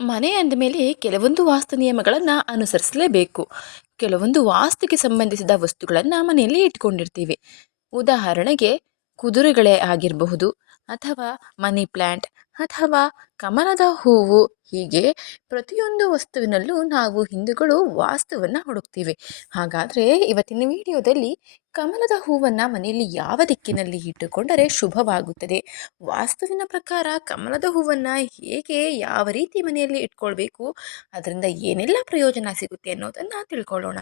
ಮನೆ ಅಂದಮೇಲೆ ಕೆಲವೊಂದು ವಾಸ್ತು ನಿಯಮಗಳನ್ನು ಅನುಸರಿಸಲೇಬೇಕು. ಕೆಲವೊಂದು ವಾಸ್ತುಗೆ ಸಂಬಂಧಿಸಿದ ವಸ್ತುಗಳನ್ನು ಮನೆಯಲ್ಲಿ ಇಟ್ಕೊಂಡಿರ್ತೀವಿ. ಉದಾಹರಣೆಗೆ, ಕುದುರೆಗಳೇ ಆಗಿರಬಹುದು ಅಥವಾ ಮನಿ ಪ್ಲ್ಯಾಂಟ್ ಅಥವಾ ಕಮಲದ ಹೂವು ಹೀಗೆ ಪ್ರತಿಯೊಂದು ವಸ್ತುವಿನಲ್ಲೂ ನಾವು ಹಿಂದೂಗಳು ವಾಸ್ತುವನ್ನು ಹುಡುಕ್ತೀವಿ. ಹಾಗಾದರೆ ಇವತ್ತಿನ ವಿಡಿಯೋದಲ್ಲಿ ಕಮಲದ ಹೂವನ್ನು ಮನೆಯಲ್ಲಿ ಯಾವ ದಿಕ್ಕಿನಲ್ಲಿ ಇಟ್ಟುಕೊಂಡರೆ ಶುಭವಾಗುತ್ತದೆ? ವಾಸ್ತುವಿನ ಪ್ರಕಾರ ಕಮಲದ ಹೂವನ್ನು ಹೇಗೆ ಯಾವ ರೀತಿ ಮನೆಯಲ್ಲಿ ಇಟ್ಕೊಳ್ಬೇಕು? ಅದರಿಂದ ಏನೆಲ್ಲ ಪ್ರಯೋಜನ ಸಿಗುತ್ತೆ ಅನ್ನೋದನ್ನು ತಿಳ್ಕೊಳ್ಳೋಣ.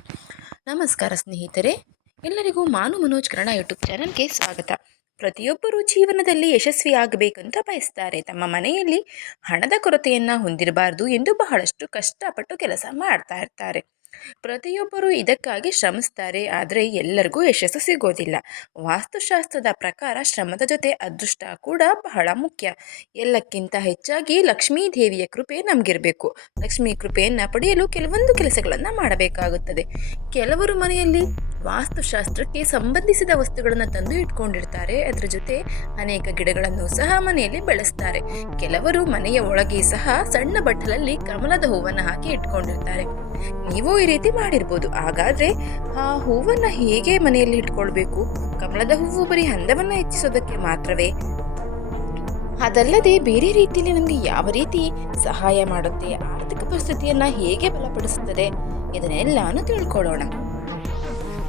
ನಮಸ್ಕಾರ ಸ್ನೇಹಿತರೆ, ಎಲ್ಲರಿಗೂ ಮಾನು ಮನೋಜ್ ಕನ್ನಡ ಯೂಟ್ಯೂಬ್ ಚಾನಲ್ಗೆ ಸ್ವಾಗತ. ಪ್ರತಿಯೊಬ್ಬರು ಜೀವನದಲ್ಲಿ ಯಶಸ್ವಿಯಾಗಬೇಕಂತ ಬಯಸ್ತಾರೆ. ತಮ್ಮ ಮನೆಯಲ್ಲಿ ಹಣದ ಕೊರತೆಯನ್ನು ಹೊಂದಿರಬಾರ್ದು ಎಂದು ಬಹಳಷ್ಟು ಕಷ್ಟಪಟ್ಟು ಕೆಲಸ ಮಾಡ್ತಾ ಇರ್ತಾರೆ. ಪ್ರತಿಯೊಬ್ಬರು ಇದಕ್ಕಾಗಿ ಶ್ರಮಿಸ್ತಾರೆ, ಆದರೆ ಎಲ್ಲರಿಗೂ ಯಶಸ್ಸು ಸಿಗೋದಿಲ್ಲ. ವಾಸ್ತುಶಾಸ್ತ್ರದ ಪ್ರಕಾರ ಶ್ರಮದ ಜೊತೆ ಅದೃಷ್ಟ ಕೂಡ ಬಹಳ ಮುಖ್ಯ. ಎಲ್ಲಕ್ಕಿಂತ ಹೆಚ್ಚಾಗಿ ಲಕ್ಷ್ಮೀ ದೇವಿಯ ಕೃಪೆ ನಮಗಿರಬೇಕು. ಲಕ್ಷ್ಮೀ ಕೃಪೆಯನ್ನು ಪಡೆಯಲು ಕೆಲವೊಂದು ಕೆಲಸಗಳನ್ನು ಮಾಡಬೇಕಾಗುತ್ತದೆ. ಕೆಲವರು ಮನೆಯಲ್ಲಿ ವಾಸ್ತುಶಾಸ್ತ್ರಕ್ಕೆ ಸಂಬಂಧಿಸಿದ ವಸ್ತುಗಳನ್ನು ತಂದು ಇಟ್ಕೊಂಡಿರ್ತಾರೆ. ಅದರ ಜೊತೆ ಅನೇಕ ಗಿಡಗಳನ್ನು ಸಹ ಮನೆಯಲ್ಲಿ ಬೆಳೆಸ್ತಾರೆ. ಕೆಲವರು ಮನೆಯ ಒಳಗೆ ಸಹ ಸಣ್ಣ ಬಟ್ಟಲಲ್ಲಿ ಕಮಲದ ಹೂವನ್ನು ಹಾಕಿ ಇಟ್ಕೊಂಡಿರ್ತಾರೆ. ನೀವು ಈ ರೀತಿ ಮಾಡಿರ್ಬೋದು. ಹಾಗಾದ್ರೆ ಆ ಹೂವನ್ನ ಹೇಗೆ ಮನೆಯಲ್ಲಿ ಇಟ್ಕೊಳ್ಬೇಕು? ಕಮಲದ ಹೂವು ಬರೀ ಹಂದವನ್ನು ಹೆಚ್ಚಿಸೋದಕ್ಕೆ ಮಾತ್ರವೇ? ಅದಲ್ಲದೆ ಬೇರೆ ರೀತಿಯಲ್ಲಿ ನಮಗೆ ಯಾವ ರೀತಿ ಸಹಾಯ ಮಾಡುತ್ತೆ? ಆರ್ಥಿಕ ಪರಿಸ್ಥಿತಿಯನ್ನ ಹೇಗೆ ಬಲಪಡಿಸುತ್ತದೆ? ಇದನ್ನೆಲ್ಲಾನು ತಿಳ್ಕೊಳ್ಳೋಣ.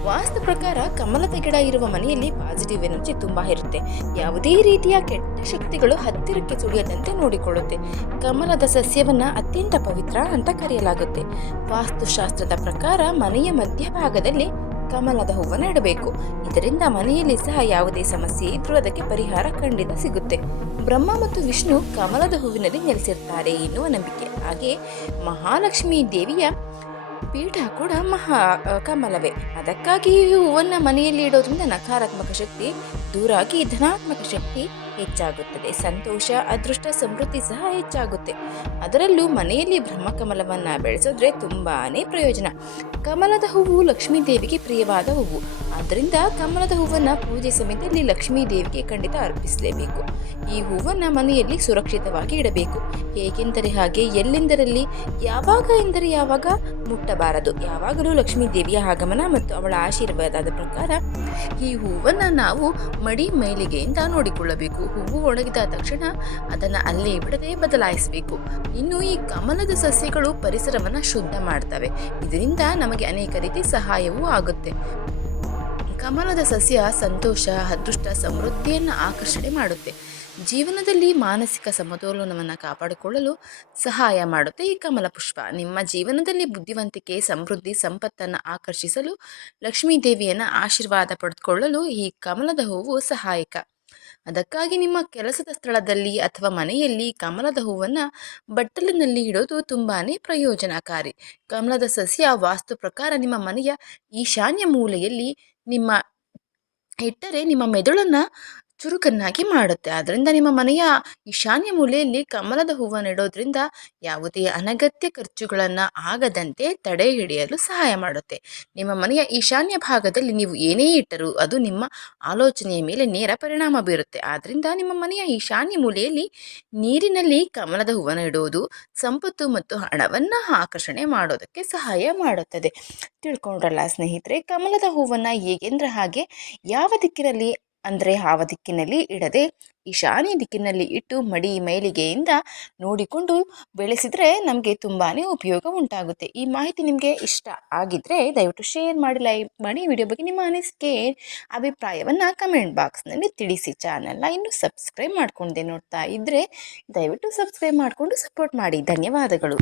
ವಾಸ್ತು ಪ್ರಕಾರ ಕಮಲದ ಗಿಡ ಇರುವ ಮನೆಯಲ್ಲಿ ಪಾಸಿಟಿವ್ ಎನರ್ಜಿ ತುಂಬಾ ಇರುತ್ತೆ. ಯಾವುದೇ ರೀತಿಯ ಕೆಟ್ಟ ಶಕ್ತಿಗಳು ಹತ್ತಿರಕ್ಕೆ ಸುಳಿಯದಂತೆ ನೋಡಿಕೊಳ್ಳುತ್ತೆ. ಕಮಲದ ಸಸ್ಯವನ್ನ ಅತ್ಯಂತ ಪವಿತ್ರ ಅಂತ ಕರೆಯಲಾಗುತ್ತೆ. ವಾಸ್ತುಶಾಸ್ತ್ರದ ಪ್ರಕಾರ ಮನೆಯ ಮಧ್ಯಭಾಗದಲ್ಲಿ ಕಮಲದ ಹೂವನ್ನು ಇಡಬೇಕು. ಇದರಿಂದ ಮನೆಯಲ್ಲಿ ಸಹ ಯಾವುದೇ ಸಮಸ್ಯೆ ಇದ್ರೂ ಅದಕ್ಕೆ ಪರಿಹಾರ ಖಂಡಿತ ಸಿಗುತ್ತೆ. ಬ್ರಹ್ಮ ಮತ್ತು ವಿಷ್ಣು ಕಮಲದ ಹೂವಿನಲ್ಲಿ ನೆಲೆಸಿರ್ತಾರೆ ಎನ್ನುವ ನಂಬಿಕೆ. ಹಾಗೆ ಮಹಾಲಕ್ಷ್ಮಿ ದೇವಿಯ ಪೀಠ ಕೂಡ ಮಹಾ ಕಮಲವೇ. ಅದಕ್ಕಾಗಿ ಹೂವನ್ನು ಮನೆಯಲ್ಲಿ ಇಡೋದ್ರಿಂದ ನಕಾರಾತ್ಮಕ ಶಕ್ತಿ ದೂರಾಗಿ ಧನಾತ್ಮಕ ಶಕ್ತಿ ಹೆಚ್ಚಾಗುತ್ತದೆ. ಸಂತೋಷ, ಅದೃಷ್ಟ, ಸಮೃದ್ಧಿ ಸಹ ಹೆಚ್ಚಾಗುತ್ತೆ. ಅದರಲ್ಲೂ ಮನೆಯಲ್ಲಿ ಬ್ರಹ್ಮಕಮಲವನ್ನು ಬೆಳೆಸಿದ್ರೆ ತುಂಬಾನೇ ಪ್ರಯೋಜನ. ಕಮಲದ ಹೂವು ಲಕ್ಷ್ಮೀ ದೇವಿಗೆ ಪ್ರಿಯವಾದ ಹೂವು. ಆದ್ದರಿಂದ ಕಮಲದ ಹೂವನ್ನು ಪೂಜೆ ಸಮಯದಲ್ಲಿ ಲಕ್ಷ್ಮೀ ದೇವಿಗೆ ಖಂಡಿತ ಅರ್ಪಿಸಲೇಬೇಕು. ಈ ಹೂವನ್ನು ಮನೆಯಲ್ಲಿ ಸುರಕ್ಷಿತವಾಗಿ ಇಡಬೇಕು. ಹೇಗೆಂದರೆ ಹಾಗೆ ಎಲ್ಲೆಂದರಲ್ಲಿ, ಯಾವಾಗ ಎಂದರೆ ಯಾವಾಗ ಮುಟ್ಟಬಾರದು. ಯಾವಾಗಲೂ ಲಕ್ಷ್ಮೀ ದೇವಿಯ ಆಗಮನ ಮತ್ತು ಅವಳ ಆಶೀರ್ವಾದದ ಪ್ರಕಾರ ಈ ಹೂವನ್ನು ನಾವು ಮಡಿ, ಮೈಲಿಗೆಯಿಂದ ನೋಡಿಕೊಳ್ಳಬೇಕು. ಹೂವು ಒಣಗಿದ ತಕ್ಷಣ ಅದನ್ನು ಅಲ್ಲೇ ಬಿಡದೆ ಬದಲಾಯಿಸಬೇಕು. ಇನ್ನು ಈ ಕಮಲದ ಸಸ್ಯಗಳು ಪರಿಸರವನ್ನು ಶುದ್ಧ ಮಾಡ್ತವೆ. ಇದರಿಂದ ನಮಗೆ ಅನೇಕ ರೀತಿ ಸಹಾಯವೂ ಆಗುತ್ತೆ. ಕಮಲದ ಸಸ್ಯ ಸಂತೋಷ, ಅದೃಷ್ಟ, ಸಮೃದ್ಧಿಯನ್ನು ಆಕರ್ಷಣೆ ಮಾಡುತ್ತೆ. ಜೀವನದಲ್ಲಿ ಮಾನಸಿಕ ಸಮತೋಲನವನ್ನು ಕಾಪಾಡಿಕೊಳ್ಳಲು ಸಹಾಯ ಮಾಡುತ್ತೆ ಈ ಕಮಲ ಪುಷ್ಪ. ನಿಮ್ಮ ಜೀವನದಲ್ಲಿ ಬುದ್ಧಿವಂತಿಕೆ, ಸಮೃದ್ಧಿ, ಸಂಪತ್ತನ್ನು ಆಕರ್ಷಿಸಲು ಲಕ್ಷ್ಮೀ ದೇವಿಯನ್ನು ಆಶೀರ್ವಾದ ಪಡೆದುಕೊಳ್ಳಲು ಈ ಕಮಲದ ಹೂವು ಸಹಾಯಕ. ಅದಕ್ಕಾಗಿ ನಿಮ್ಮ ಕೆಲಸದ ಸ್ಥಳದಲ್ಲಿ ಅಥವಾ ಮನೆಯಲ್ಲಿ ಕಮಲದ ಹೂವನ್ನು ಬಟ್ಟಲಿನಲ್ಲಿ ಇಡೋದು ತುಂಬಾ ಪ್ರಯೋಜನಕಾರಿ. ಕಮಲದ ಸಸ್ಯ ವಾಸ್ತು ಪ್ರಕಾರ ನಿಮ್ಮ ಮನೆಯ ಈಶಾನ್ಯ ಮೂಲೆಯಲ್ಲಿ ನಿಮ್ಮ ಇಟ್ಟರೆ ನಿಮ್ಮ ಮೆದುಳನ್ನು ಚುರುಕನ್ನಾಗಿ ಮಾಡುತ್ತೆ. ಆದ್ದರಿಂದ ನಿಮ್ಮ ಮನೆಯ ಈಶಾನ್ಯ ಮೂಲೆಯಲ್ಲಿ ಕಮಲದ ಹೂವನ್ನು ಇಡೋದ್ರಿಂದ ಯಾವುದೇ ಅನಗತ್ಯ ಖರ್ಚುಗಳನ್ನು ಆಗದಂತೆ ತಡೆ ಹಿಡಿಯಲು ಸಹಾಯ ಮಾಡುತ್ತೆ. ನಿಮ್ಮ ಮನೆಯ ಈಶಾನ್ಯ ಭಾಗದಲ್ಲಿ ನೀವು ಏನೇ ಇಟ್ಟರೂ ಅದು ನಿಮ್ಮ ಆಲೋಚನೆಯ ಮೇಲೆ ನೇರ ಪರಿಣಾಮ ಬೀರುತ್ತೆ. ಆದ್ದರಿಂದ ನಿಮ್ಮ ಮನೆಯ ಈಶಾನ್ಯ ಮೂಲೆಯಲ್ಲಿ ನೀರಿನಲ್ಲಿ ಕಮಲದ ಹೂವನ್ನು ಇಡುವುದು ಸಂಪತ್ತು ಮತ್ತು ಹಣವನ್ನು ಆಕರ್ಷಣೆ ಮಾಡೋದಕ್ಕೆ ಸಹಾಯ ಮಾಡುತ್ತದೆ. ತಿಳ್ಕೊಂಡ್ರಲ್ಲ ಸ್ನೇಹಿತರೆ, ಕಮಲದ ಹೂವನ್ನು ಹೇಗೆಂದ್ರೆ ಹಾಗೆ ಯಾವ ದಿಕ್ಕಿನಲ್ಲಿ ಅಂದರೆ ಹಾವ ದಿಕ್ಕಿನಲ್ಲಿ ಇಡದೆ ಈಶಾನ್ಯ ದಿಕ್ಕಿನಲ್ಲಿ ಇಟ್ಟು ಮಡಿ ಮೈಲಿಗೆಯಿಂದ ನೋಡಿಕೊಂಡು ಬೆಳೆಸಿದರೆ ನಮಗೆ ತುಂಬಾ ಉಪಯೋಗ ಉಂಟಾಗುತ್ತೆ. ಈ ಮಾಹಿತಿ ನಿಮಗೆ ಇಷ್ಟ ಆಗಿದ್ದರೆ ದಯವಿಟ್ಟು ಶೇರ್ ಮಾಡಿ ಲೈಕ್ ಮಾಡಿ ವಿಡಿಯೋ ಬಗ್ಗೆ ನಿಮ್ಮ ಅನಿಸಿಕೆ, ಅಭಿಪ್ರಾಯವನ್ನು ಕಮೆಂಟ್ ಬಾಕ್ಸ್ನಲ್ಲಿ ತಿಳಿಸಿ. ಚಾನಲ್ನ ಇನ್ನೂ ಸಬ್ಸ್ಕ್ರೈಬ್ ಮಾಡ್ಕೊಂಡೆ ನೋಡ್ತಾ ಇದ್ದರೆ ದಯವಿಟ್ಟು ಸಬ್ಸ್ಕ್ರೈಬ್ ಮಾಡಿಕೊಂಡು ಸಪೋರ್ಟ್ ಮಾಡಿ. ಧನ್ಯವಾದಗಳು.